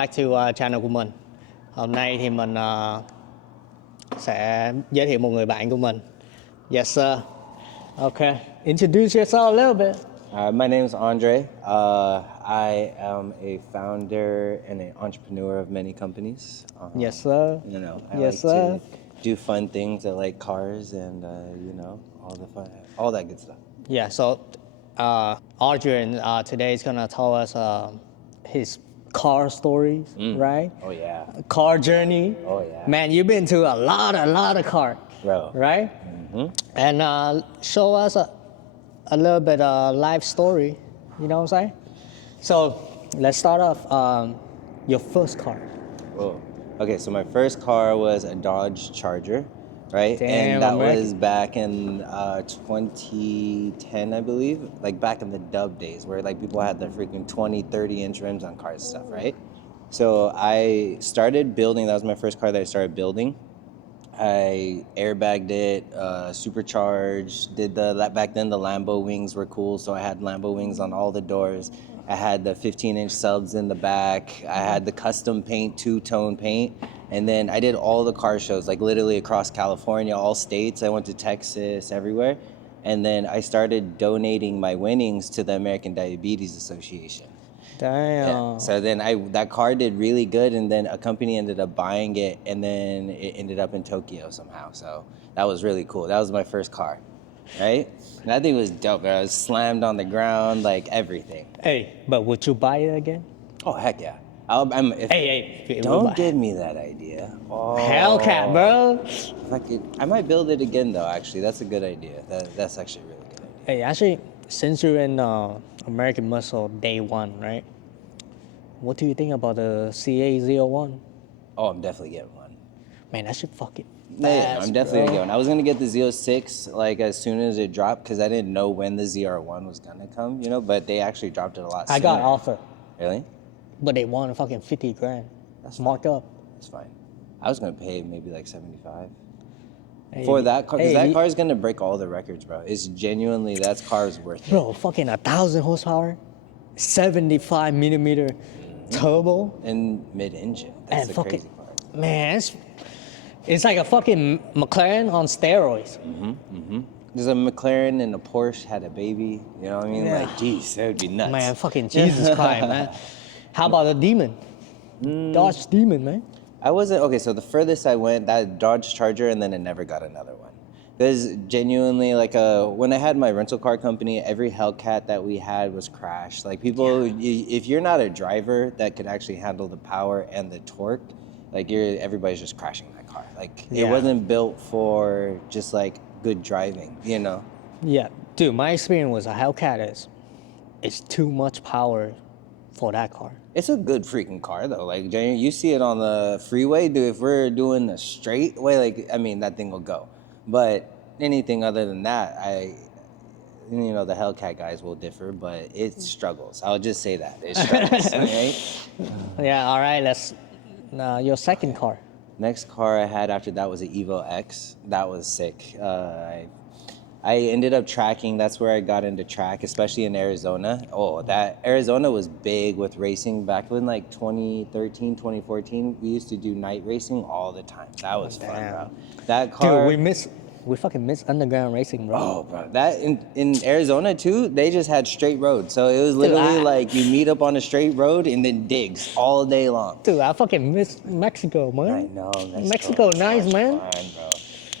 Back to channel của mình. Hôm nay thì mình sẽ giới thiệu một người bạn của mình. Yes sir. Okay. Introduce yourself a little bit. My name is Andre. I am a founder and an entrepreneur of many companies. Yes sir. I Yes like sir. to do fun things. I like cars and all that good stuff. Yeah. So Adrian today is gonna tell us his car stories, right? Oh yeah. Car journey. Oh yeah. Man, you've been to a lot of car, Bro. right? Mm-hmm. And show us a little bit of life story. You know what I'm saying? So let's start off. Your first car. Whoa. Okay, so my first car was a Dodge Charger, right? Damn, and that American. was back in 2010, I believe. Like back in the dub days where like people had the freaking 20, 30-inch rims on cars and stuff, right? So I started building, that was my first car that I started building. I airbagged it, supercharged, back then the Lambo wings were cool, so I had Lambo wings on all the doors. I had the 15-inch subs in the back. I had the custom paint, two-tone paint. And then I did all the car shows, like literally across California, all states. I went to Texas, everywhere. And then I started donating my winnings to the American Diabetes Association. Damn. Yeah. So then that car did really good, and then a company ended up buying it, and then it ended up in Tokyo somehow. So that was really cool. That was my first car, right? And that thing was dope. I was slammed on the ground, like everything. Hey, but would you buy it again? Oh heck yeah! Don't give me that idea. Oh, Hellcat, bro. I might build it again though. Actually, that's a good idea. That's actually a really good idea. Hey, actually, since you're in American Muscle day one, right? What do you think about the CA01? Oh, I'm definitely getting one. Man, that shit fucking Yeah, fast, I'm definitely bro. gonna get one. I was gonna get the Z06 like as soon as it dropped because I didn't know when the ZR1 was gonna come, but they actually dropped it a lot sooner. I got offer, Really? but they want fucking 50 grand. That's marked up. It's fine. I was gonna pay maybe like 75 Hey, for that car because that hey, car is gonna break all the records, bro. It's genuinely that car is worth it. Bro, fucking 1,000 horsepower, 75 millimeter turbo, And mid-engine. That's and the fucking crazy part. man, it's like a fucking McLaren on steroids. There's a McLaren and a Porsche had a baby. You know what I mean? Yeah. Like, geez, that would be nuts. Man, fucking Jesus Christ, man. How about the Demon? Dodge Demon, man. I wasn't okay. So the furthest I went, that Dodge Charger, and then I never got another one. There's genuinely like when I had my rental car company, every Hellcat that we had was crashed. Like people, if you're not a driver that could actually handle the power and the torque, like everybody's just crashing that car. Like it wasn't built for just like good driving, Yeah, dude, my experience was a Hellcat it's too much power for that car. It's a good freaking car though. Like you see it on the freeway, dude. If we're doing a straight way, that thing will go. But anything other than that, the Hellcat guys will differ, but it struggles. I'll just say that it struggles. Right? Yeah, all right. Let's your second car. Next car I had after that was an Evo X. That was sick. I ended up tracking. That's where I got into track, especially in Arizona. Oh, that Arizona was big with racing back in like 2013, 2014. We used to do night racing all the time. That was fun, bro. That car. Dude, we fucking miss underground racing, bro. Oh, bro. That in Arizona too, they just had straight roads. So it was literally like you meet up on a straight road and then digs all day long. Dude, I fucking miss Mexico, man. I know. Mexico nice, man. Fun, bro.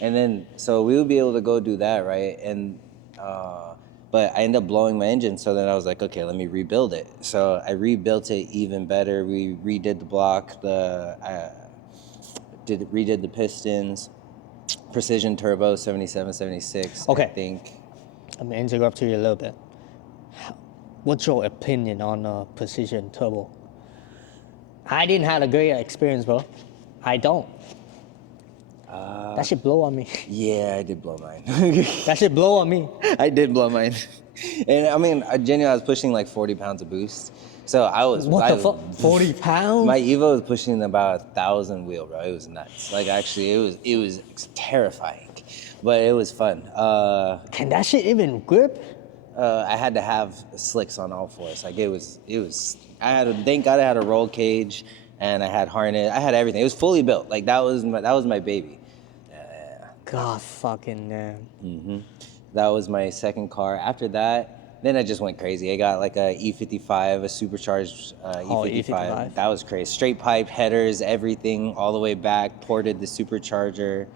And then, so we would be able to go do that, right? And, but I ended up blowing my engine. So then I was like, okay, let me rebuild it. So I rebuilt it even better. We redid the block, redid the pistons, precision turbo, 77, 76, Okay. I think. I'm gonna interrupt you a little bit. What's your opinion on precision turbo? I didn't have a great experience, bro. I don't. That shit blow on me. Yeah, I did blow mine. That shit blow on me. I did blow mine. And I mean, genuinely, I was pushing like 40 pounds of boost. So What the fuck? 40 pounds? My Evo was pushing about 1,000 wheel, bro. It was nuts. Like actually, it was terrifying, but it was fun. Can that shit even grip? I had to have slicks on all fours. Like it was. Thank God I had a roll cage. and I had harness. I had everything. It was fully built. Like that was my baby. God fucking damn. That was my second car. After that, then I just went crazy. I got like a E55, a supercharged E55. E55. That was crazy. Straight pipe, headers, everything, all the way back. Ported the supercharger,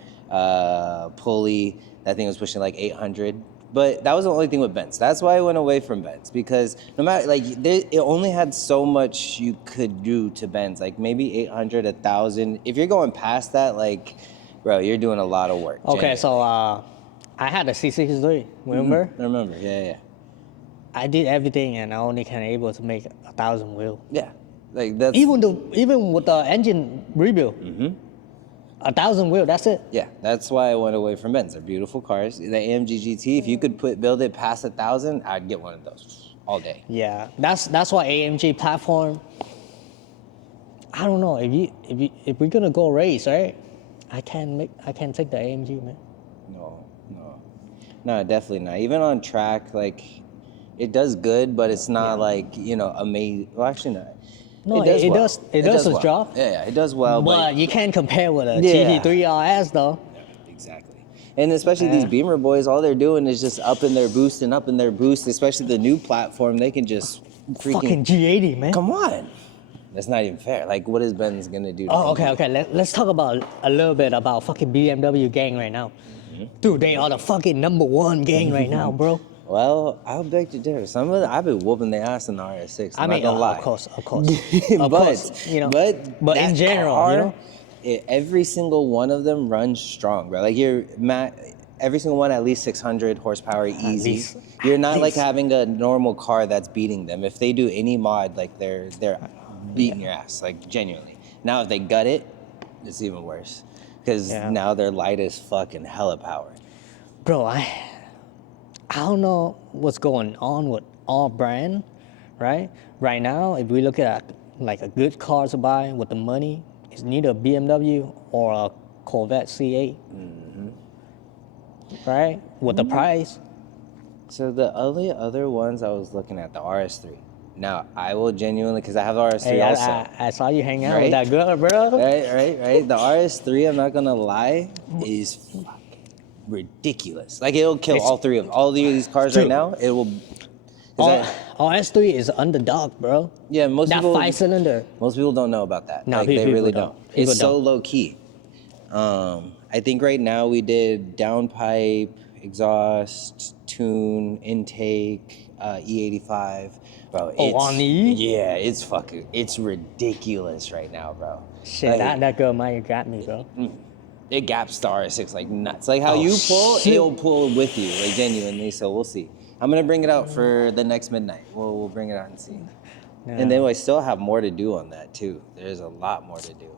pulley. That thing was pushing like 800. But that was the only thing with Benz. That's why I went away from Benz, because no matter, like, it only had so much you could do to Benz. Like maybe 800, 1,000. If you're going past that, like, bro, you're doing a lot of work. Okay, genuinely. so I had a C63, remember? I remember, yeah. I did everything and I only can able to make 1,000 wheel. Yeah, like that's... Even with the engine rebuild, 1,000 wheel, that's it. Yeah, that's why I went away from Benz. They're beautiful cars. The AMG GT, if you could build it past 1,000, I'd get one of those all day. Yeah, that's why AMG platform. I don't know if we're gonna go race, right? I can't take the AMG, man. No, definitely not. Even on track, like, it does good, but it's not like, amazing. Well, actually not. No, it does its well. job. Yeah, it does well. But you can't compare with a Yeah. GT3 RS though. Yeah, exactly. And especially these Beamer boys, all they're doing is just upping their boost. Especially the new platform, they can just Fucking G80, man. Come on. That's not even fair. Like, what is Benz gonna do? Oh, okay. Let's talk about a little bit about fucking BMW gang right now. Dude, they are the fucking #1 gang right now, bro. Well, I'll beg to differ. Some of them, I've been whooping their ass in the RS6. I mean, not gonna lie. of course, but, course, but in that general, car, every single one of them runs strong, bro. Like every single one at least 600 horsepower easy. You're not like having a normal car that's beating them. If they do any mod, like they're beating your ass, like genuinely. Now if they gut it, it's even worse. Because now their light is fucking hella power. Bro, I don't know what's going on with all brand, right? Right now, if we look at like a good car to buy with the money, it's neither a BMW or a Corvette C8, right? With the price. So the only other ones I was looking at, the RS3. Now, I will genuinely, because I have the RS3 also. I saw you hang out with that girl, bro. Right. The RS3, I'm not going to lie, is fucking ridiculous. Like, it'll kill all these cars right now. It will... RS3 is underdog, bro. Yeah, most people... That 5-cylinder. Most people don't know about that. No, like, they really don't. It's so don't. low-key. I think right now we did downpipe, exhaust, tune, intake, E85... Bro, on the E? Yeah, it's ridiculous right now, bro. Shit, like, that girl might have got me, bro. It gaps the RS6 like nuts. Like how you pull, it'll pull with you, like genuinely. So we'll see. I'm gonna bring it out for the next midnight. We'll bring it out and see. Yeah. And then I still have more to do on that too. There's a lot more to do.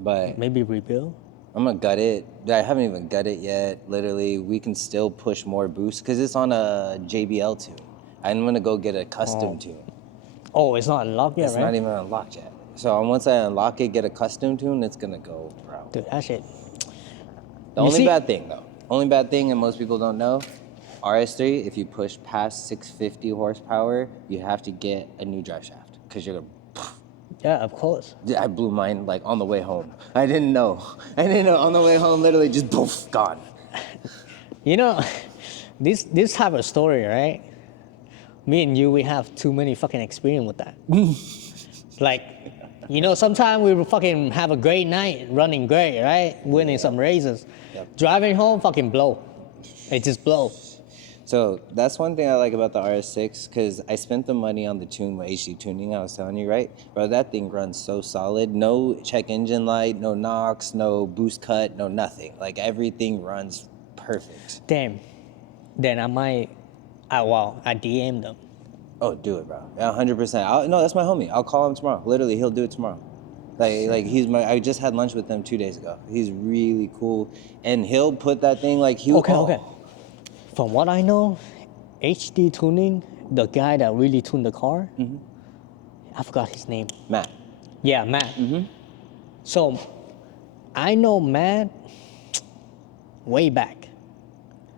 But maybe rebuild. I'm gonna gut it. I haven't even gut it yet. Literally, we can still push more boost because it's on a JBL tune. I'm gonna go get a custom tune. Oh, it's not unlocked yet, It's not even unlocked yet. So once I unlock it, get a custom tune, it's gonna go, bro. Dude, that shit. The only bad thing, and most people don't know, RS3, if you push past 650 horsepower, you have to get a new drive shaft because you're gonna. Yeah, of course. I blew mine like on the way home. I didn't know. On the way home, literally just poof, gone. You know, this type of story, right? Me and you, we have too many fucking experience with that. Like, sometimes we fucking have a great night, running great, right? Winning some races. Yep. Driving home, fucking blow. It just blow. So that's one thing I like about the RS6, because I spent the money on the tune with HD tuning, I was telling you, right? Bro, that thing runs so solid. No check engine light, no knocks, no boost cut, no nothing. Like, everything runs perfect. Damn. Then I DM'd them. Oh, do it, bro. 100%. No, that's my homie. I'll call him tomorrow. Literally, he'll do it tomorrow. Like I just had lunch with him 2 days ago. He's really cool. And he'll put that thing like he... Okay. From what I know, HD tuning, the guy that really tuned the car, I forgot his name. Matt. Yeah, Matt. So, I know Matt way back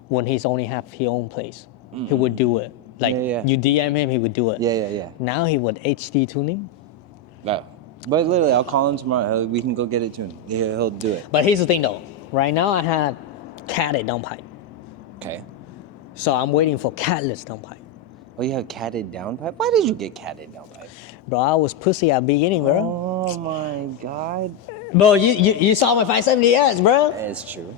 when he's only have his own place. He would do it. Like, you DM him, he would do it. Yeah. Now he would HD tuning. No. But literally, I'll call him tomorrow. We can go get it tuned. He'll do it. But here's the thing though. Right now I had catted downpipe. Okay. So I'm waiting for catless downpipe. Oh, you have catted downpipe? Why did you get catted downpipe? Bro, I was pussy at the beginning, bro. Oh my god. Bro, you saw my 570S, bro. That's true.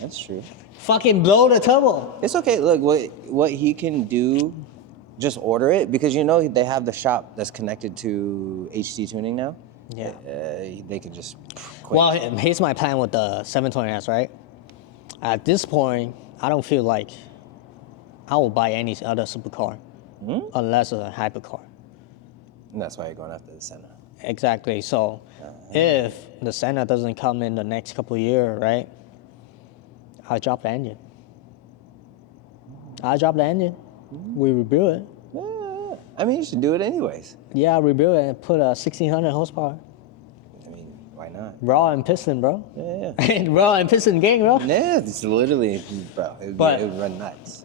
That's true. Fucking blow the turbo. It's okay. Look, what he can do, just order it because you know they have the shop that's connected to HT tuning now. Yeah. They can just quit. Well, here's my plan with the 720S, right? At this point, I don't feel like I will buy any other supercar unless it's a hypercar. And that's why you're going after the Senna. Exactly. So if the Senna doesn't come in the next couple of years, right? I'll drop the engine. We rebuild it. Yeah. I mean, you should do it anyways. Yeah, I rebuild it and put a 1600 horsepower. I mean, why not? Raw and piston, bro. Yeah. Raw and piston gang, bro. Yeah, it's literally, bro, it would run nuts.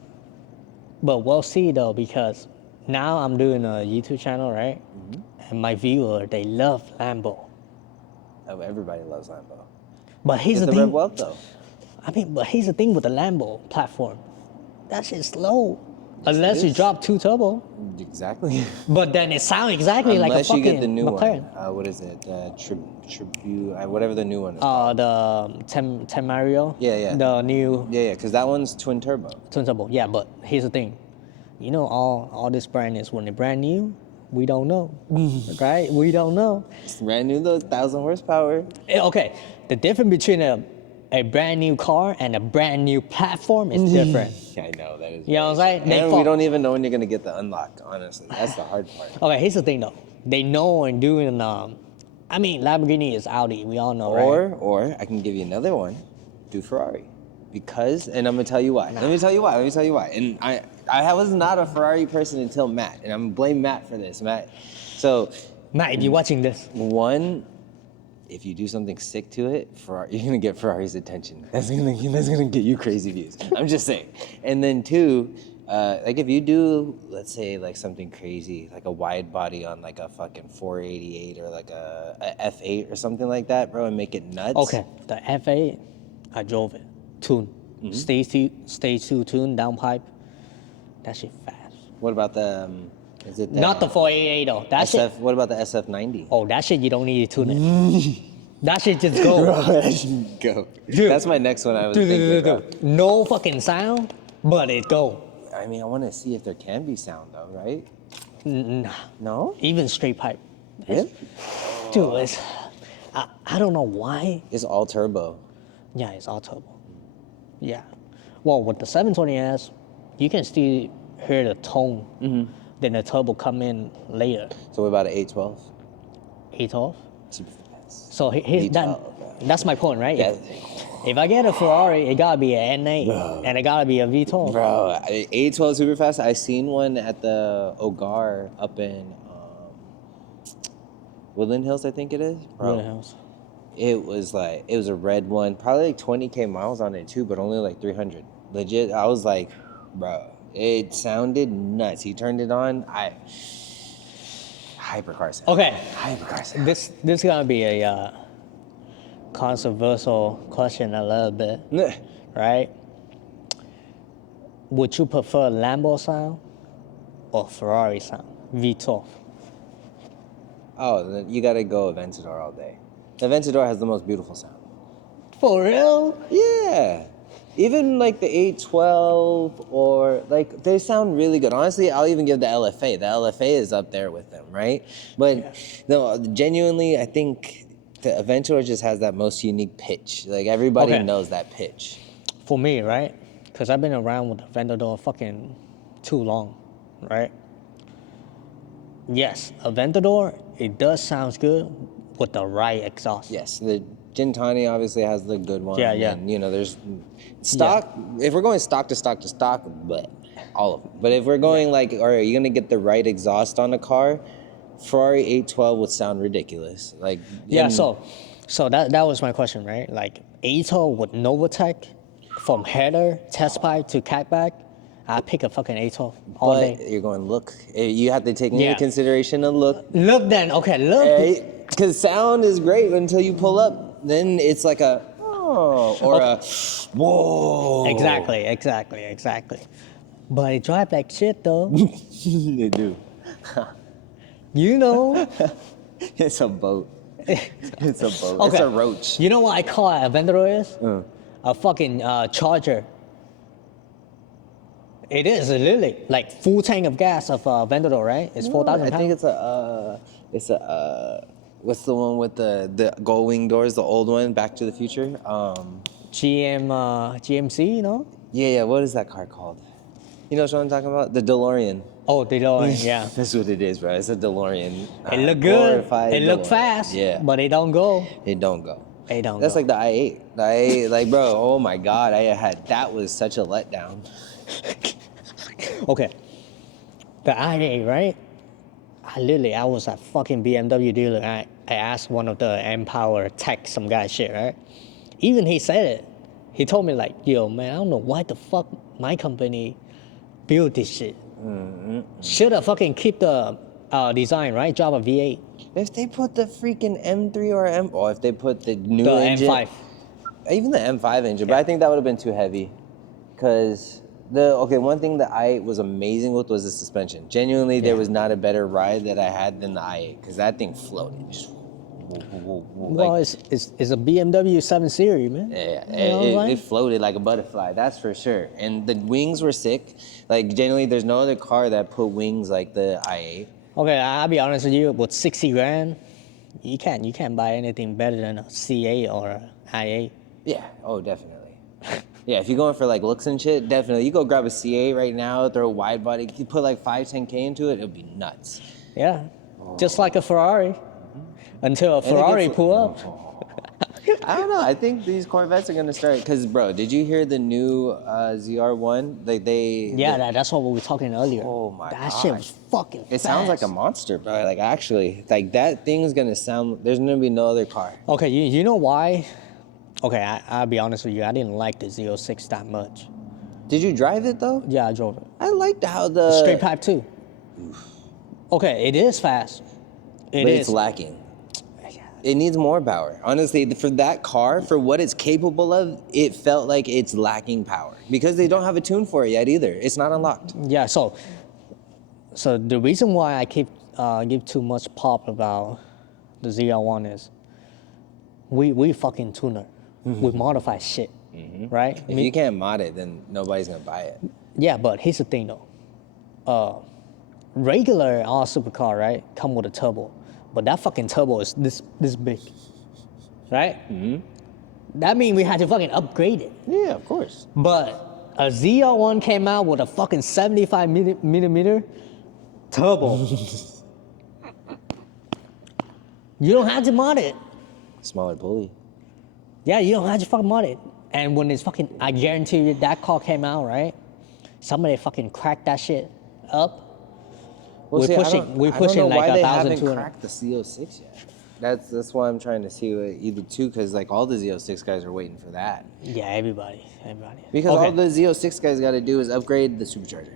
But we'll see though, because now I'm doing a YouTube channel, right? And my viewer, they love Lambo. Oh, everybody loves Lambo. But here's It's the the thing. Rev Wealth, though. I mean, but here's the thing with the Lambo platform. That shit's slow. Yes, Unless it you is. drop 2 turbo. Exactly. But then it sounds exactly like a Unless you fucking get the new McLaren. one. What is it? Tribute, whatever the new one is. The Temario. Yeah. The new Yeah, because that one's twin turbo. twin turbo. Yeah, but here's the thing. You know, all this brand is when they're brand new, we don't know. Right? We don't know. It's brand new though, 1,000 horsepower. Okay, the difference between a brand new car and a brand new platform is different. I know, that is. You know what I'm saying? And we don't even know when you're going to get the unlock, honestly. That's the hard part. Okay, here's the thing though. They know and doing, I mean, Lamborghini is Audi, we all know, right? Or I can give you another one. Do Ferrari. Because, and I'm going to tell you why. Let me tell you why. And I was not a Ferrari person until Matt. And I'm going to blame Matt for this, Matt. So, Matt, if you're watching this. one, if you do something sick to it, you're gonna get Ferrari's attention. That's gonna get you crazy views. I'm just saying. And then two, like if you do, let's say like something crazy, like a wide body on like a fucking 488 or like a F8 or something like that, bro, and make it nuts. Okay, the F8, I drove it. Tune. Stage 2 tune, downpipe. That shit fast. What about the? Is it the Not the 488 though. That shit. What about the SF90? Oh, that shit you don't need to tune it. That shit just go. Bro, that should go. Dude. That's my next one. I was thinking about. No fucking sound, but it go. I mean, I want to see if there can be sound though, right? Nah. No. Even straight pipe. Really? Dude, it's, I don't know why. It's all turbo. Yeah, it's all turbo. Yeah. Well, with the 720S, you can still hear the tone. Then the turbo come in later. So what about an 812? 812. Super fast. So here's that. V12, That's my point, right? Yeah. If I get a Ferrari, it gotta be an N8, Bro. and it gotta be a V12. Bro, 812 super fast. I seen one at the Ogar up in Woodland Hills, I think it is. Bro, Woodland Hills. it was a red one, probably like 20K miles on it too, but only like 300. Legit, I was like, bro, it sounded nuts. He turned it on. Hypercar sound. Okay. Hypercar sound. This is gonna be a controversial question a little bit, right? Would you prefer Lambo sound or Ferrari sound? V12. Oh, then you gotta go Aventador all day. The Aventador has the most beautiful sound. For real? Yeah. Even like the 812 or like they sound really good. Honestly, I'll even give the LFA. The LFA is up there with them, right? But no, genuinely, I think the Aventador just has that most unique pitch. Like everybody knows that pitch. For me, right? Because I've been around with the Aventador fucking too long, right? Yes, Aventador, it does sound good with the right exhaust. Yes, the Gentani obviously has the good one. Yeah. And, you know, there's stock. If we're going stock to stock to stock, but all of them. But if we're going like, all right, you're gonna get the right exhaust on a car, Ferrari 812 would sound ridiculous. Like Yeah, so that was my question, right? Like 812 with Novatec, from header, test pipe to catback, I pick a fucking 812 all but day. you're going look. You have to take into consideration a look. Look then, okay, look. Because sound is great until you pull up. Then it's like a, oh, or a, whoa. Exactly. But it drive like shit though. They do. You know. It's a boat. It's a boat. Okay. It's a roach. You know what I call a Aventador is? A fucking charger. It is literally like full tank of gas of Aventador, right? It's 4,000 I pounds. think it's a, what's the one with the gull wing doors, the old one, Back to the Future? GMC, you know? Yeah, what is that car called? You know what I'm talking about? The DeLorean. Oh, DeLorean, yeah. That's what it is, bro. It's a DeLorean. It look good. Glorified It look DeLorean. fast. Yeah. But it don't go. It don't go. It don't That's go. like the i8. The i8, like, bro, oh my God, that was such a letdown. Okay. The i8, right? I was at fucking BMW dealer. I asked one of the Empower Tech, some guy shit, right? Even he said it. He told me like, yo, man, I don't know why the fuck my company built this shit. Should have fucking keep the design, right? Drop a V8. If they put the freaking M3 or if they put the new The engine, M5. even the M5 engine, but I think that would have been too heavy. Because one thing the i8 was amazing with was the suspension. Genuinely, there was not a better ride that I had than the i8 because that thing floated. Just, Well, it's a BMW 7 Series, man. Yeah, it floated like a butterfly, that's for sure. And the wings were sick. Like, genuinely, there's no other car that put wings like the i8. Okay, I'll be honest with you. With 60 grand, you can't buy anything better than a C8 or a i8. Yeah, oh, definitely. Yeah, if you're going for like looks and shit, definitely. You go grab a C8 right now, throw a wide body, you put like 5-10K into it, it'll be nuts. Yeah, just like a Ferrari. Until a Ferrari pull up. I don't know. I think these Corvettes are gonna start. Cause, bro, did you hear the new ZR1? That's what we were talking earlier. Oh my That gosh. shit was fucking It fast. sounds like a monster, bro. Like, actually, like that thing's gonna sound. There's gonna be no other car. Okay, you know why? Okay, I'll be honest with you. I didn't like the Z06 that much. Did you drive it though? Yeah, I drove it. I liked how the Straight pipe too. Okay, it is fast. But it's lacking. It needs more power. Honestly, for that car, for what it's capable of, it felt like it's lacking power because they don't have a tune for it yet either. It's not unlocked. Yeah, so the reason why I keep give too much pop about the ZR1 is we fucking tuner. We modify shit, right? If you can't mod it, then nobody's gonna buy it. Yeah, but here's the thing though. Regular all supercar, right, come with a turbo. But that fucking turbo is this big, right? That means we had to fucking upgrade it. Yeah, of course. But a ZR1 came out with a fucking 75 millimeter turbo. You don't have to mod it. Smaller pulley. Yeah, you don't have to fucking mod it. And when it's fucking, I guarantee you that car came out, right? Somebody fucking cracked that shit up. Well, We're pushing like 1,200. They haven't cracked the CO6 yet. That's why I'm trying to see either two, because like all the Z06 guys are waiting for that. Yeah, everybody. Because all the Z06 guys got to do is upgrade the supercharger,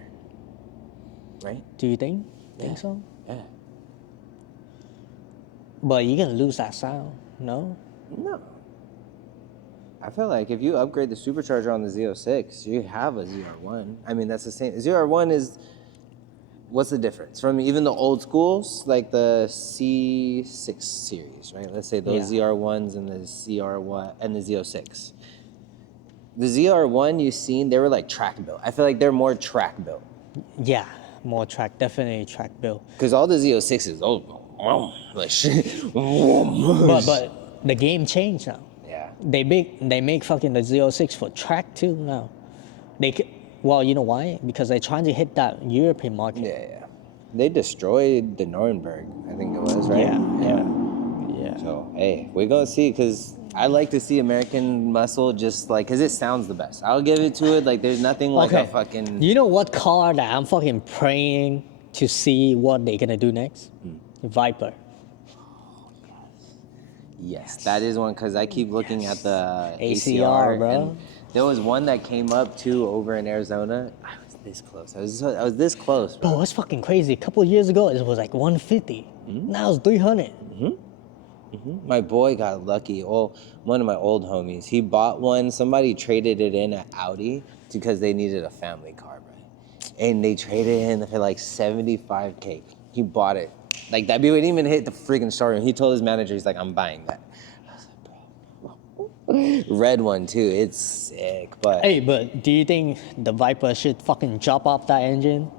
right? Do you think so? Yeah. But you're gonna lose that sound, no? No. I feel like if you upgrade the supercharger on the Z06, you have a ZR1. I mean, that's the same. ZR1 is. What's the difference from even the old schools, like the C6 series, right? Let's say those ZR1s and the CR1 and the Z06. The ZR1 you've seen, they were like track built. I feel like they're more track built. Yeah, more track, definitely track built. Because all the Z06s, like, but the game changed now. Yeah. They make fucking the Z06 for track too now. Well, you know why? Because they're trying to hit that European market. Yeah. They destroyed the Nuremberg, I think it was, right? Yeah. So, hey, we're going to see, because I like to see American muscle just like, because it sounds the best. I'll give it to it. Like, there's nothing like a fucking... You know what car that I'm fucking praying to see what they're going to do next? Viper. Yes, that is one, because I keep looking at the ACR, bro. And there was one that came up too over in Arizona. I was this close. I was this close, bro. Bro, it's fucking crazy. A couple of years ago, it was like 150. Now it's 300. My boy got lucky. Well, one of my old homies, he bought one. Somebody traded it in at Audi because they needed a family car, right? And they traded it in for like 75K. He bought it. Like that, we didn't even hit the freaking showroom. He told his manager, he's like, I'm buying that. I was like, bro. Red one too. It's sick, but Hey, but do you think the Viper should fucking chop off that engine,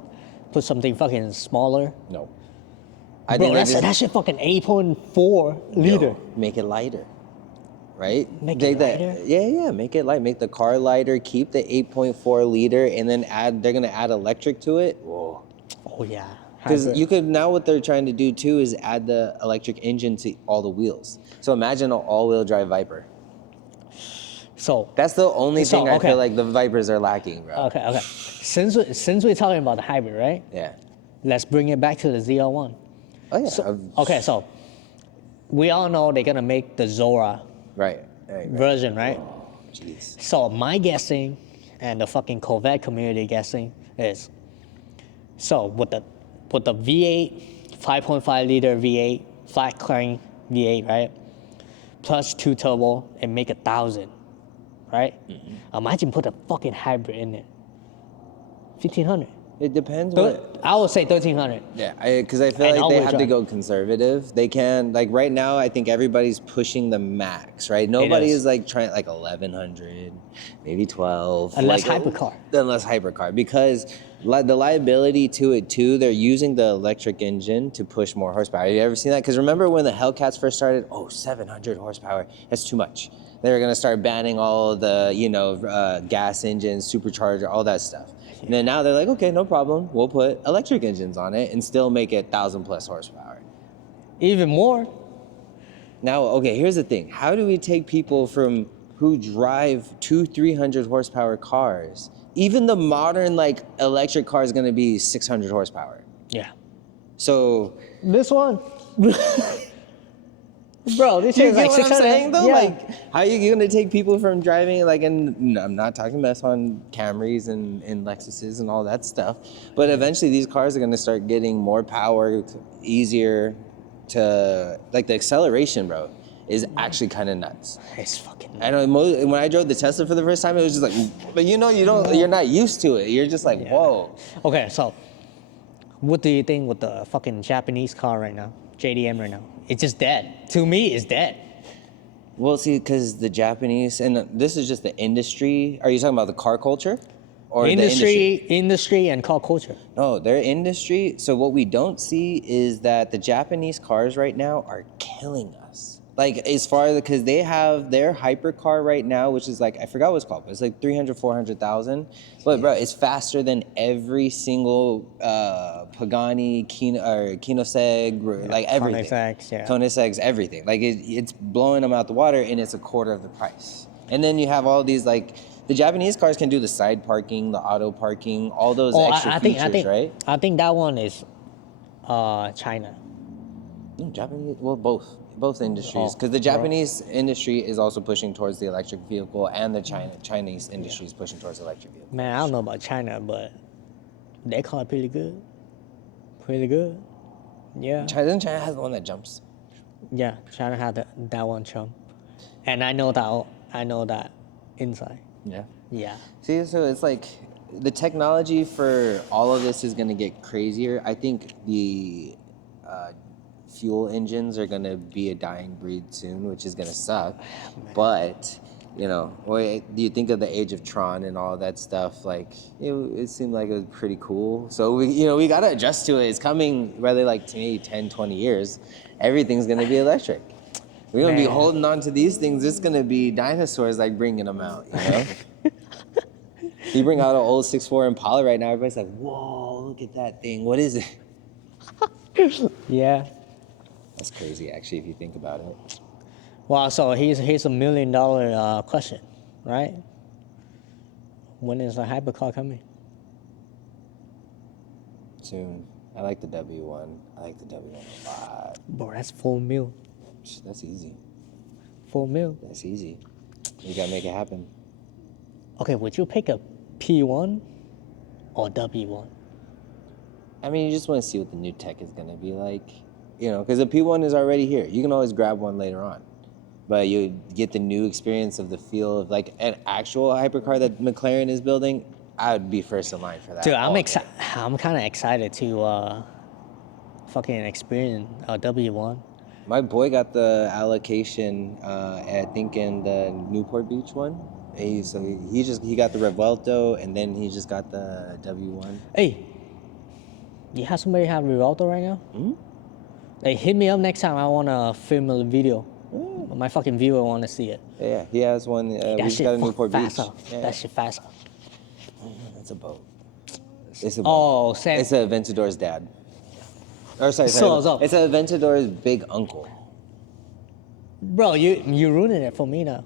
put something fucking smaller? no. Bro, that shit fucking 8.4 liter. Yo, make it lighter, right? Make it lighter? Yeah, make it light. Make the car lighter. Keep the 8.4 liter, and then they're gonna add electric to it. Whoa. Oh yeah. Because Hybrid. you could now what they're trying to do too is add the electric engine to all the wheels. So imagine an all-wheel drive Viper. So That's the only thing I okay. feel like the Vipers are lacking, bro. okay. Since we're talking about the hybrid, right? Yeah. Let's bring it back to the ZL1. Oh yeah. So we all know they're gonna make the Zora Right. version, right? Jeez. So my guessing, and the fucking Corvette community guessing, is so with the V8, 5.5 liter V8, flat crank V8, right? Plus 2 turbo and make 1,000, right? Imagine put a fucking hybrid in it. 1,500. It depends what. I would say 1,300. Yeah, because I feel And like they all-wheel have to drive. go conservative. They can like right now. I think everybody's pushing the max. Right, nobody is. is like trying like 1,100, maybe 12. Unless like, hypercar. Unless hypercar, because the liability to it too. They're using the electric engine to push more horsepower. Have you ever seen that? Because remember when the Hellcats first started? Oh, 700 horsepower. That's too much. They were gonna start banning all the gas engines, supercharger, all that stuff. And then now they're like, okay, no problem. We'll put electric engines on it and still make it 1,000+ horsepower. Even more. Now, okay, here's the thing. How do we take people from who drive 200-300 horsepower cars? Even the modern like electric car is gonna be 600 horsepower. Yeah. So This one. Bro, this you shit is get like what I'm 600. saying though? Yeah. Like, how are you gonna take people from driving like I'm not talking mess on Camrys and Lexuses and all that stuff, but eventually these cars are gonna start getting more power, easier to like the acceleration, bro, is actually kind of nuts. It's fucking. I know when I drove the Tesla for the first time, it was just like, but you're not used to it. You're just like, whoa. Okay, so what do you think with the fucking Japanese car right now? JDM right now? It's just dead. To me, it's dead. Well, see, because the Japanese, and this is just the industry. Are you talking about the car culture? Or the Industry and car culture. No, their industry. So what we don't see is that the Japanese cars right now are killing us. Like as far as, because they have their hypercar right now, which is like, I forgot what it's called, but it's like 300, 400,000. But bro, it's faster than every single Pagani, Koenigsegg, like everything. Koenigsegg's everything. Like it's blowing them out the water, and it's a quarter of the price. And then you have all these like, the Japanese cars can do the side parking, the auto parking, all those extra features, right? I think that one is China. No, Japanese, well, both industries, because the Japanese industry is also pushing towards the electric vehicle, and the Chinese industry is pushing towards the electric vehicle. Man, I don't know about China, but they car pretty good. Pretty good. Yeah. China has the one that jumps. Yeah, China had that one chum, and I know that inside. Yeah. Yeah. See, so it's like the technology for all of this is going to get crazier. I think the fuel engines are going to be a dying breed soon, which is going to suck. But, do you think of the age of Tron and all that stuff? Like, it seemed like it was pretty cool. So, we got to adjust to it. It's coming, whether like 10, 20 years, everything's going to be electric. We're going to be holding on to these things. It's going to be dinosaurs like bringing them out, You bring out an old 6.4 Impala right now, everybody's like, whoa, look at that thing. What is it? Yeah. That's crazy, actually, if you think about it. Wow, so here's a $1 million question, right? When is the hypercar coming? Soon. I like the W1. I like the W1 a lot. Bro, that's $4 million. That's easy. $4 million. That's easy. You gotta make it happen. Okay, would you pick a P1 or W1? I mean, you just want to see what the new tech is gonna be like. You know, because the P1 is already here. You can always grab one later on. But you get the new experience of the feel of like an actual hypercar that McLaren is building. I would be first in line for that. Dude, all day. I'm kind of excited to fucking experience a W1. My boy got the allocation, I think in the Newport Beach one. He got the Revuelto, and then he just got the W1. Hey, you have somebody have Rivaldo right now? Hmm? Hey, hit me up next time. I wanna film a video. My fucking viewer wanna see it. Yeah, he has one. We That just shit got a Newport Beach. faster. Yeah. That shit faster. That's a boat. It's a boat. Oh, Sam. It's a Aventador's dad. Or sorry, So. it's a Aventador's big uncle. Bro, you ruining it for me now.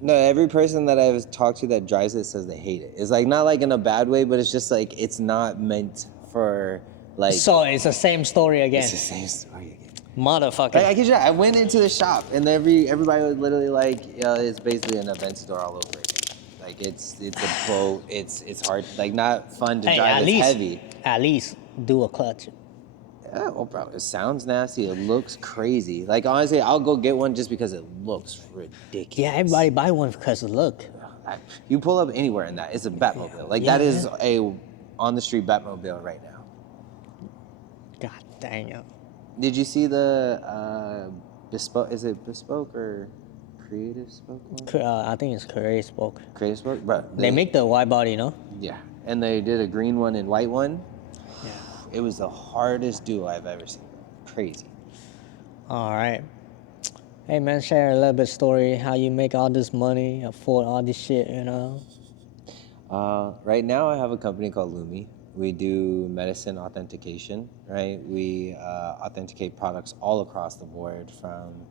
No, every person that I've talked to that drives it says they hate it. It's like not like in a bad way, but it's just like it's not meant for like. So it's the same story again. It's the same story again. Motherfucker. Like I kid you not, I went into the shop and everybody was literally like, it's basically an Aventador all over again. Like it's a boat. It's hard, like not fun to drive. It's heavy. At least do a clutch. Yeah, well, bro, it sounds nasty. It looks crazy. Like honestly, I'll go get one just because it looks ridiculous. Yeah, everybody buy one because of look. You pull up anywhere in that, it's a Batmobile. Like that is a on the street Batmobile right now. God dang it. Did you see the bespoke? Is it bespoke or creative spoke one? I think it's Korea spoke. Creative spoke, bro. They make the wide body, no? Yeah, and they did a green one and white one. Yeah. It was the hardest duo I've ever seen. Crazy. All right. Hey man, share a little bit story how you make all this money, afford all this shit, you know? Right now, I have a company called Lumi. We do medicine authentication, right? We authenticate products all across the board, from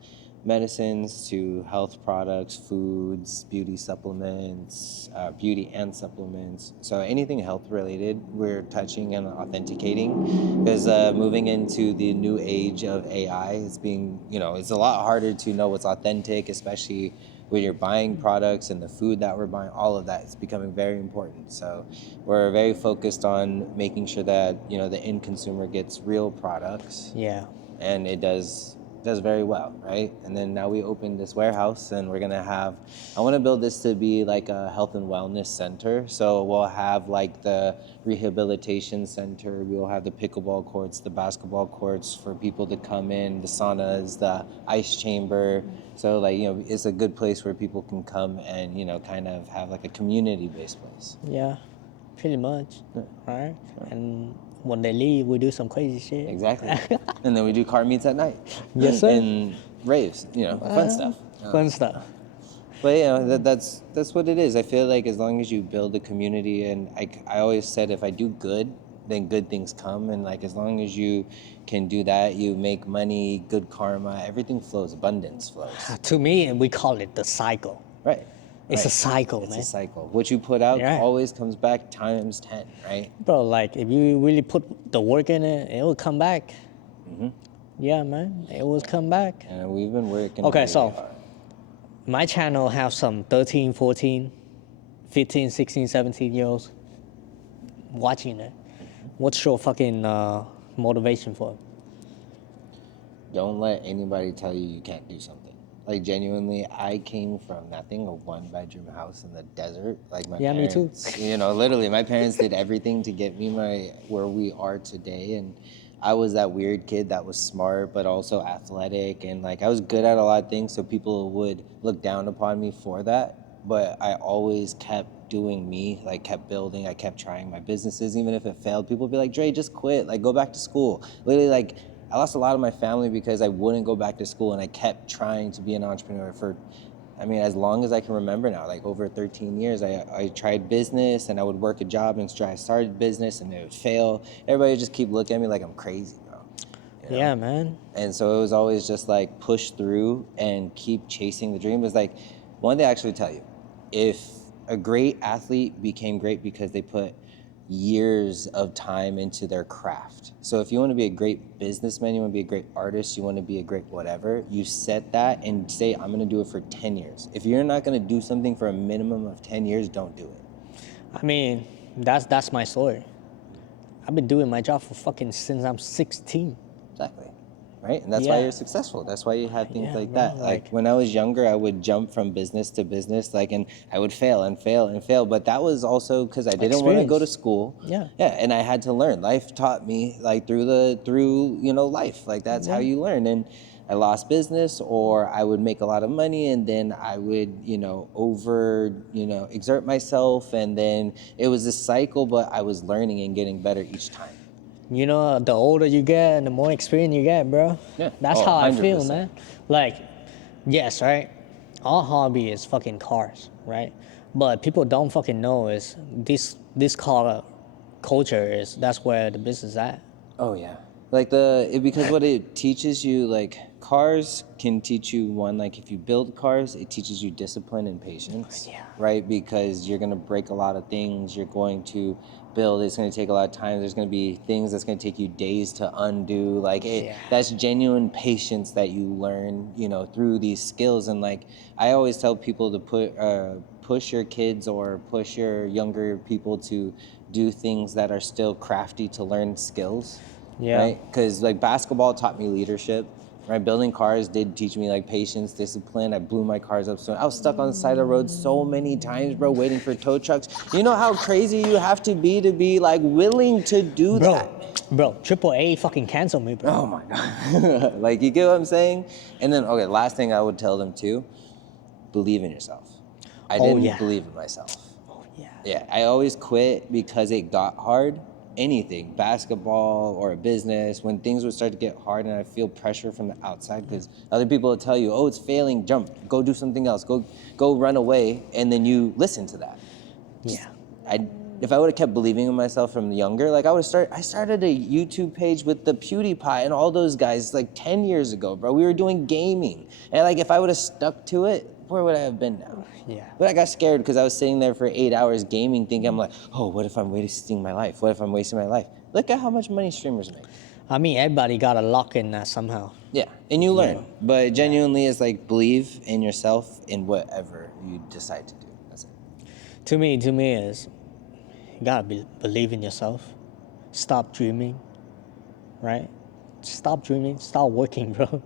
medicines to health products, foods, beauty supplements, beauty and supplements. So anything health related, we're touching and authenticating. Because moving into the new age of AI, it's a lot harder to know what's authentic, especially when you're buying products and the food that we're buying, all of that is becoming very important. So we're very focused on making sure that, the end consumer gets real products. Yeah. And it does very well, right? And then now we opened this warehouse, and we're gonna I wanna build this to be like a health and wellness center. So we'll have like the rehabilitation center, we'll have the pickleball courts, the basketball courts for people to come in, the saunas, the ice chamber. So it's a good place where people can come and, kind of have like a community-based place. Yeah, pretty much. Right? And when they leave, we do some crazy shit. Exactly. And then we do car meets at night. Yes, sir. And raves, fun stuff. Fun stuff. But that's what it is. I feel like as long as you build a community, and I always said if I do good, then good things come. And like as long as you can do that, you make money, good karma, everything flows, abundance flows. To me, we call it the cycle. Right. It's a cycle, It's man. a cycle. What you put out Yeah. always comes back times 10, right? Bro, like if you really put the work in it, it will come back. Mm-hmm. Yeah, man, it will come back. And we've been working. Okay, really so hard. my channel have some 13, 14, 15, 16, 17-year-olds watching it. What's your fucking motivation for it? Don't let anybody tell you can't do something. Like genuinely, I came from nothing, a one-bedroom house in the desert. Like my Yeah, me too. parents, literally, my parents did everything to get me where we are today. And I was that weird kid that was smart, but also athletic. And like I was good at a lot of things, so people would look down upon me for that. But I always kept doing me, like kept building. I kept trying my businesses, even if it failed. People would be like, Dre, just quit. Like go back to school. Literally, like I lost a lot of my family because I wouldn't go back to school, and I kept trying to be an entrepreneur for, as long as I can remember now, like over 13 years. I tried business, and I would work a job and try. I started business, and it would fail. Everybody would just keep looking at me like I'm crazy, bro. Yeah, man. And so it was always just like push through and keep chasing the dream. It's like one thing I actually tell you, if a great athlete became great because they put years of time into their craft. So if you want to be a great businessman, you want to be a great artist, you want to be a great whatever, you set that and say, I'm going to do it for 10 years. If you're not going to do something for a minimum of 10 years, don't do it. That's my story. I've been doing my job for fucking since I'm 16. Exactly. right? And that's why Yeah. you're successful. That's why you have things Yeah, like bro, that. Like when I was younger, I would jump from business to business, like, and I would fail and fail and fail. But that was also because I didn't want to go to Experience. school. Yeah. Yeah, and I had to learn. Life taught me, like, through life. Like that's how Yeah. you learn. And I lost business, or I would make a lot of money, and then I would, exert myself, and then it was this cycle. But I was learning and getting better each time. You know, the older you get, the more experience you get, bro. Yeah. That's Oh, how I feel, 100%. man. Like, yes, right? Our hobby is fucking cars, right? But people don't fucking know is this car culture is, that's where the business is at. Oh yeah, like because what it teaches you, like cars can teach you one, like if you build cars, it teaches you discipline and patience. Yeah. Right, because you're gonna break a lot of things. You're going to build. It's gonna take a lot of time. There's gonna be things that's gonna take you days to undo. Like Yeah. that's genuine patience that you learn, through these skills. And like I always tell people to push your kids or push your younger people to do things that are still crafty to learn skills. Yeah. Right? Because like basketball taught me leadership. Right, building cars did teach me like patience, discipline. I blew my cars up, so I was stuck on the side of the road so many times, bro, waiting for tow trucks. You know how crazy you have to be like willing to do that. Bro, AAA fucking canceled me, bro. Oh my god, like you get what I'm saying? And then okay, last thing I would tell them too, believe in yourself. I didn't believe in myself. Oh yeah. Yeah, I always quit because it got hard. Anything, basketball or a business, when things would start to get hard and I feel pressure from the outside because other people will tell you, oh, it's failing, jump, go do something else, go run away, and then you listen to that. Yeah. If I would have kept believing in myself from younger, like I started a YouTube page with the PewDiePie and all those guys like 10 years ago, bro. We were doing gaming. And like if I would have stuck to it, where would I have been now? Yeah. But I got scared because I was sitting there for 8 hours gaming thinking, I'm like, oh, what if I'm wasting my life? What if I'm wasting my life? Look at how much money streamers make. I mean, everybody got a lock in that somehow. Yeah, and you learn. But genuinely, it's like believe in yourself in whatever you decide to do. That's it. To me is, you gotta believe in yourself. Stop dreaming, right? Stop dreaming. Stop working, bro.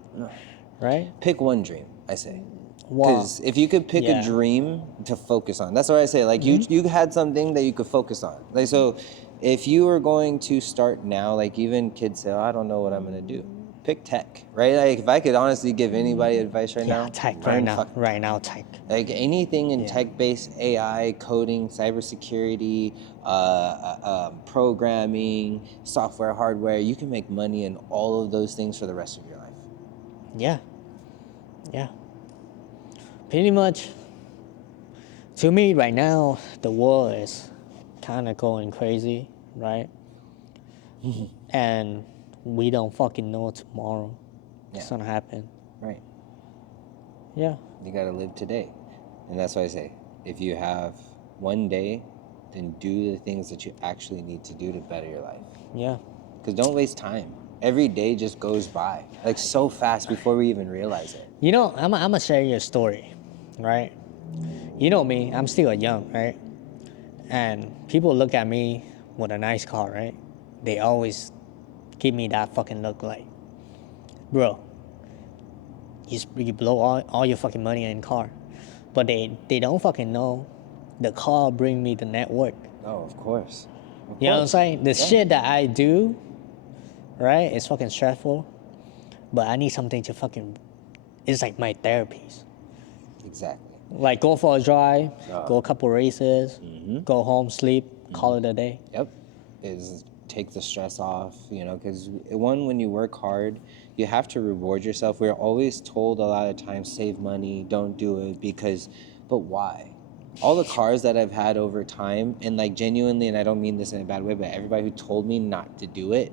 Right? Pick one dream, I say. Wow. Because if you could pick a dream to focus on, that's what I say. Like you had something that you could focus on. Like so, if you were going to start now, like even kids say, oh, I don't know what I'm gonna do. Pick tech, right? Like if I could honestly give anybody advice right now, tech learn right now, tech. Like anything in tech-based AI, coding, cybersecurity, programming, software, hardware, you can make money in all of those things for the rest of your life. Yeah. Pretty much, to me right now, the world is kind of going crazy, right? And we don't fucking know tomorrow what's gonna happen. Right. Yeah. You gotta live today. And that's why I say, if you have one day, then do the things that you actually need to do to better your life. Yeah. Because don't waste time. Every day just goes by, like so fast before we even realize it. You know, I'm gonna share you a story, right? You know me, I'm still young, right? And people look at me with a nice car, right? They always give me that fucking look like, bro, you blow all your fucking money in car. But they don't fucking know the car bring me the network. Oh, of course. You know what I'm saying? The shit that I do, right, it's fucking stressful. But I need something to fucking, it's like my therapies. Exactly. Like go for a drive, go a couple races, go home, sleep, call it a day. Yep. Take the stress off, because when you work hard, you have to reward yourself. We're always told a lot of times, save money, don't do it but why? All the cars that I've had over time, and like genuinely, and I don't mean this in a bad way, but everybody who told me not to do it,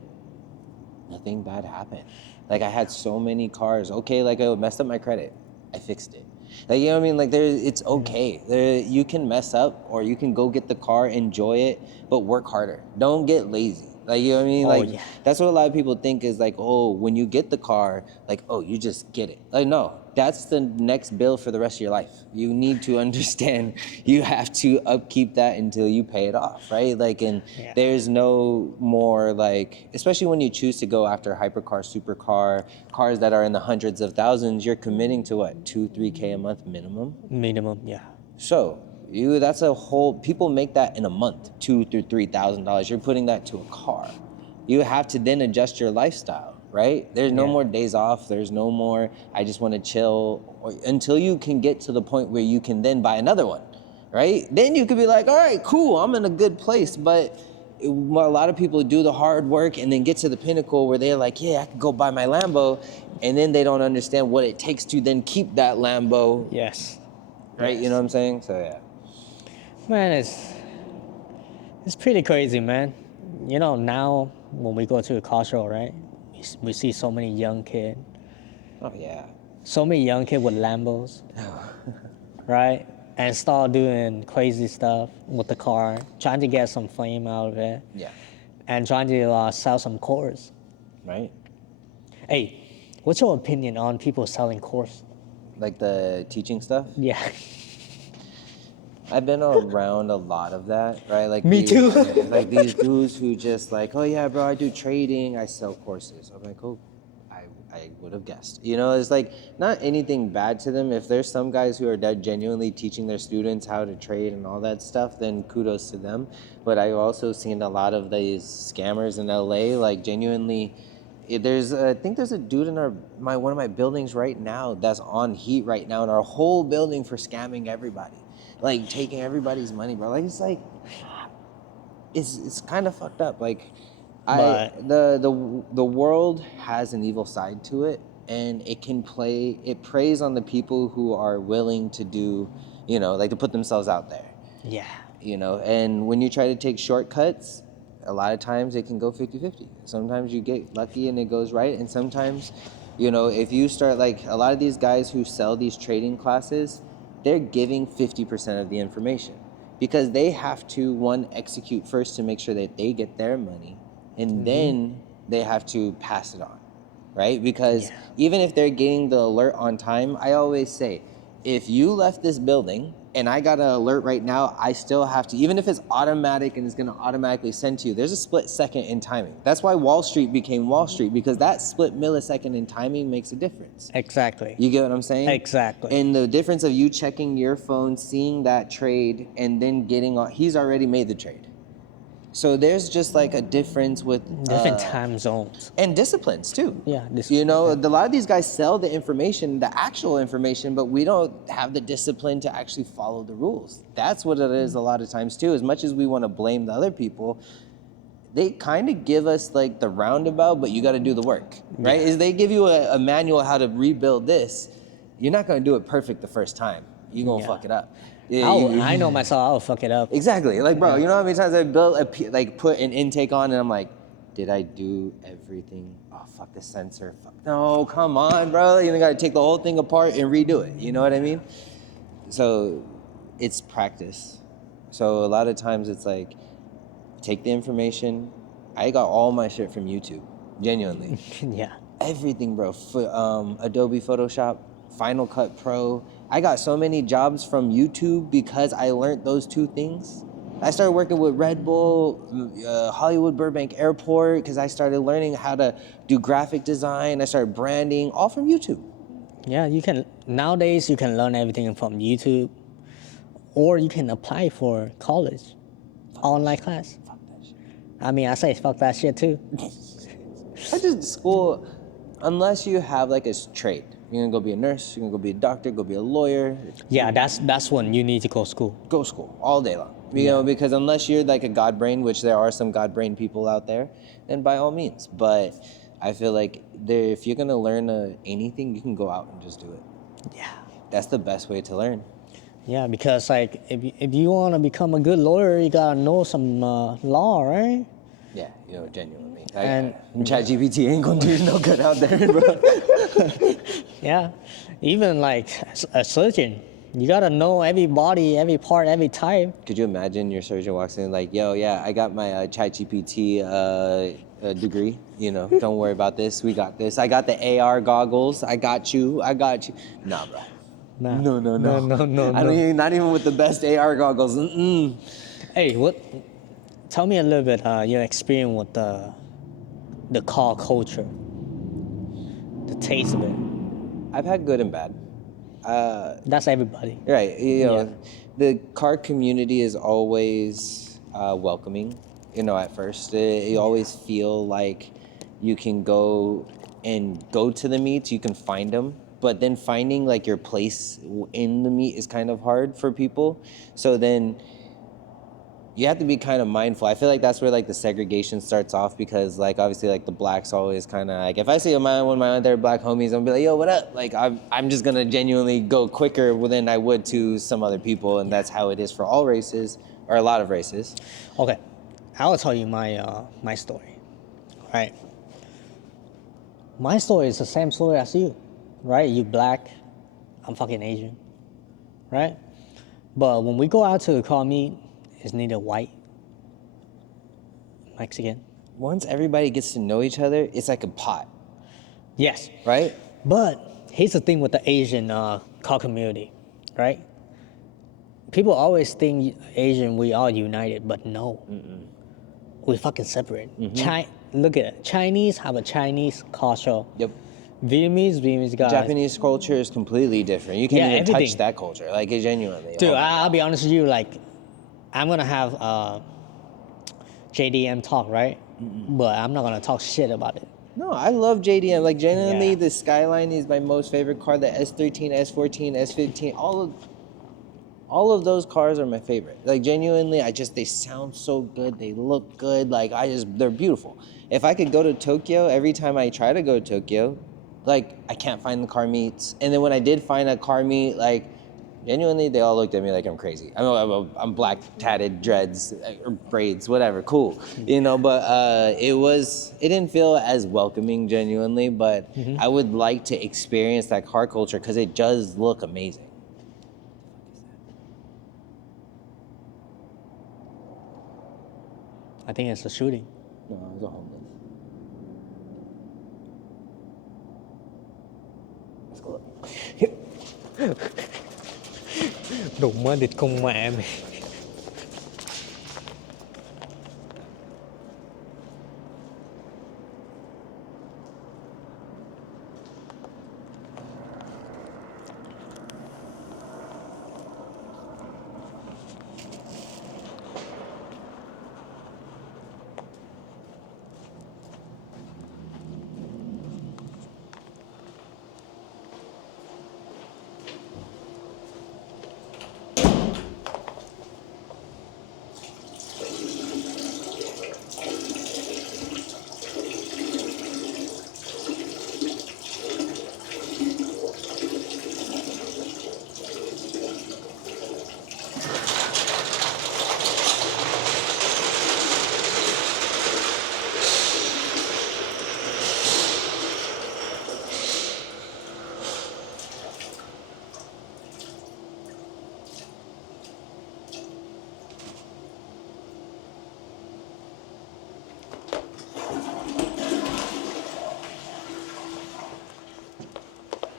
nothing bad happened. Like I had so many cars, okay, like I messed up my credit, I fixed it. Like, you know what I mean? Like it's okay. You can mess up or you can go get the car, enjoy it, but work harder. Don't get lazy. Like, you know what I mean? That's what a lot of people think is like, oh, when you get the car, like, oh, you just get it. Like, no, that's the next bill for the rest of your life. You need to understand you have to upkeep that until you pay it off, right? Like, and there's no more like, especially when you choose to go after hypercar, supercar, cars that are in the hundreds of thousands, you're committing to what, 2-3K a month minimum? Minimum, yeah. So that's a whole, people make that in a month, $2,000 to $3,000. You're putting that to a car. You have to then adjust your lifestyle. Right? There's no more days off. There's no more, I just want to chill, until you can get to the point where you can then buy another one, right? Then you could be like, all right, cool, I'm in a good place. But a lot of people do the hard work and then get to the pinnacle where they're like, yeah, I could go buy my Lambo. And then they don't understand what it takes to then keep that Lambo. Yes. Right? Yes. You know what I'm saying? So, yeah. Man, it's pretty crazy, man. You know, now when we go to a car show, right? We see so many young kids. Oh, yeah. So many young kids with Lambos, right? And start doing crazy stuff with the car, trying to get some fame out of it. Yeah. And trying to sell some cores. Right? Hey, what's your opinion on people selling cores? Like the teaching stuff? Yeah. I've been around a lot of that, right? Like Me too. Like these dudes who just like, oh yeah, bro, I do trading, I sell courses. I'm like, oh, I would have guessed. You know, it's like not anything bad to them. If there's some guys who are genuinely teaching their students how to trade and all that stuff, then kudos to them. But I've also seen a lot of these scammers in LA, like genuinely. I think there's a dude in one of my buildings right now that's on heat right now in our whole building for scamming everybody. Like taking everybody's money, bro. Like it's kind of fucked up. Like the world has an evil side to it, and it preys on the people who are willing to do, you know, like to put themselves out there. Yeah. You know, and when you try to take shortcuts, a lot of times it can go 50-50. Sometimes you get lucky and it goes right, and sometimes, you know, if you start like a lot of these guys who sell these trading classes, they're giving 50% of the information because they have to, execute first to make sure that they get their money, and then they have to pass it on, right? Because even if they're getting the alert on time, I always say, if you left this building and I got an alert right now, I still have to, even if it's automatic and it's gonna automatically send to you, there's a split second in timing. That's why Wall Street became Wall Street, because that split millisecond in timing makes a difference. Exactly. You get what I'm saying? Exactly. And the difference of you checking your phone, seeing that trade, and then he's already made the trade. So there's just like a difference with different time zones and disciplines too. Yeah, you know, a lot of these guys sell the information, the actual information, but we don't have the discipline to actually follow the rules. That's what it is a lot of times too. As much as we want to blame the other people, they kind of give us like the roundabout, but you got to do the work, right? Is they give you a manual how to rebuild this. You're not going to do it perfect the first time. You're going to fuck it up. Yeah, I know myself, I'll fuck it up. Exactly. Like, bro, you know how many times I put an intake on and I'm like, did I do everything? Oh, fuck the sensor. Fuck. No, come on, bro. You got to take the whole thing apart and redo it. You know what I mean? So it's practice. So a lot of times it's like, take the information. I got all my shit from YouTube, genuinely. Yeah. Everything, bro. Adobe Photoshop, Final Cut Pro. I got so many jobs from YouTube because I learned those two things. I started working with Red Bull, Hollywood Burbank Airport, because I started learning how to do graphic design. I started branding, all from YouTube. Yeah, nowadays you can learn everything from YouTube, or you can apply for college, online class. Fuck that shit. I mean, I say fuck that shit too. School, unless you have like a trade. You're gonna go be a nurse, you're gonna go be a doctor, go be a lawyer. Yeah, that's when you need to go to school. Go school all day long. You know, because unless you're like a god brain, which there are some god brain people out there, then by all means. But I feel like if you're gonna learn anything, you can go out and just do it. Yeah. That's the best way to learn. Yeah, because like if you want to become a good lawyer, you gotta know some law, right? Yeah, you know, genuinely. And ChatGPT ain't gonna do you no good out there, bro. Yeah, even like a surgeon, you gotta know every body, every part, every type. Could you imagine your surgeon walks in like, yo, yeah, I got my ChatGPT degree. You know, don't worry about this. We got this. I got the AR goggles. I got you. Nah, bro. Nah. No. No. Not even with the best AR goggles. Mm-mm. Hey, tell me a little bit your experience with the car culture, the taste of it. I've had good and bad. That's everybody. Right. You know, Yeah. the car community is always welcoming. You know, at first, you always feel like you can go to the meets, you can find them, but then finding like your place in the meet is kind of hard for people. So then you have to be kind of mindful. I feel like that's where like the segregation starts off, because like obviously like the blacks always kind of like, if I see one of my other black homies, I'm gonna be like, yo, what up? Like I'm just gonna genuinely go quicker than I would to some other people, and that's how it is for all races, or a lot of races. Okay, I will tell you my story. Right. My story is the same story as you, right? You black, I'm fucking Asian, right? But when we go out to a car meet, it's neither white, Mexican. Once everybody gets to know each other, it's like a pot, Yes. right? But here's the thing with the Asian car community, right? People always think Asian, we are united, but no. We fucking separate. Look at it. Chinese have a Chinese culture. Yep. Vietnamese guys. Japanese culture is completely different. You can't even everything. touch that culture, like genuinely. Dude, Oh my I'll be honest with you, like, I'm gonna have JDM talk, right? But I'm not gonna talk shit about it. No, I love JDM. Like genuinely, Yeah. the Skyline is my most favorite car. The S13, S14, S15, all of those cars are my favorite. Like genuinely, they sound so good. They look good. Like they're beautiful. If I could go to Tokyo, every time I try to go to Tokyo, like I can't find the car meets. And then when I did find a car meet, like genuinely, they all looked at me like I'm crazy. I'm black, tatted, dreads, or braids, whatever, cool. You know, but it didn't feel as welcoming genuinely, but I would like to experience that car culture because it does look amazing. I think it's a shooting. No, it was a homeless. Let's go look. Đụng má địt con mẹ mày.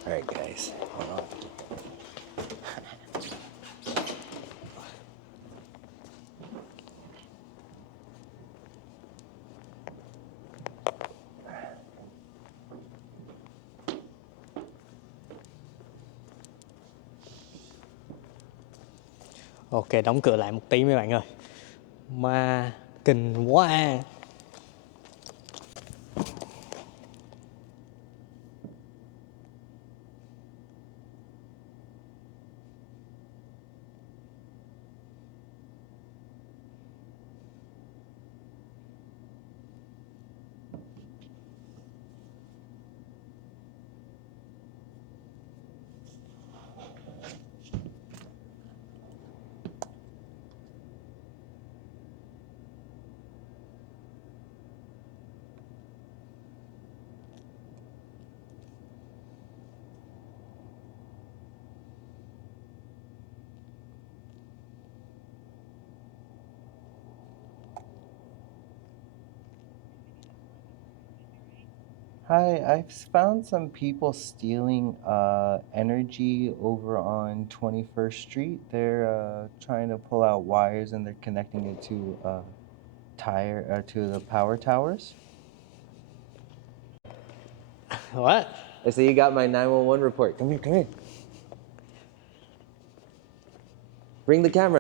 All right, guys, hold on. Ok, đóng cửa lại một tí mấy bạn ơi. Ma kinh quá. Hi, I've found some people stealing energy over on 21st Street. They're trying to pull out wires and they're connecting it to to the power towers. What? I say you got my 911 report. Come here, come here. Bring the camera.